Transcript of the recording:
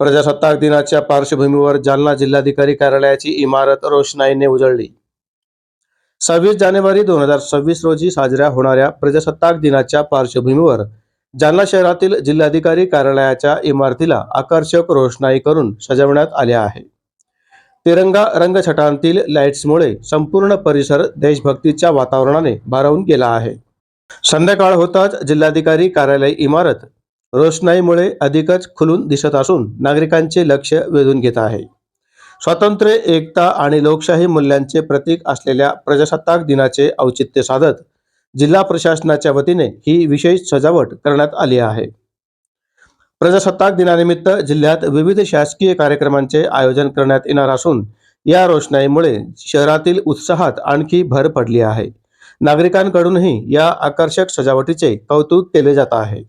प्रजासत्ताक दिनाच्या पार्श्वभूमीवर जालना जिल्हाधिकारी कार्यालयाची इमारत रोषणाईने उजळली. सव्वीस जानेवारी दोन हजार सव्वीस रोजी साजऱ्या होणाऱ्या प्रजासत्ताक दिनाच्या पार्श्वभूमीवर जालना शहरातील जिल्हाधिकारी कार्यालयाच्या इमारतीला आकर्षक रोषणाई करून सजवण्यात आल्या आहे. तिरंगा रंगछटांतील लाईट्समुळे संपूर्ण परिसर देशभक्तीच्या वातावरणाने भारावून गेला आहे. संध्याकाळ होताच जिल्हाधिकारी कार्यालय इमारत रोषणाईमुळे अधिकच खुलून दिसत असून नागरिकांचे लक्ष वेधून घेत आहे. स्वातंत्र्य एकता आणि लोकशाही मूल्यांचे प्रतीक असलेल्या प्रजासत्ताक दिनाचे औचित्य साधत जिल्हा प्रशासनाच्या वतीने ही विशेष सजावट करण्यात आली आहे. प्रजासत्ताक दिनानिमित्त जिल्ह्यात विविध शासकीय कार्यक्रमांचे आयोजन करण्यात येणार असून या रोषणाईमुळे शहरातील उत्साहात आणखी भर पडली आहे. नागरिकांकडूनही या आकर्षक सजावटीचे कौतुक केले जात आहे.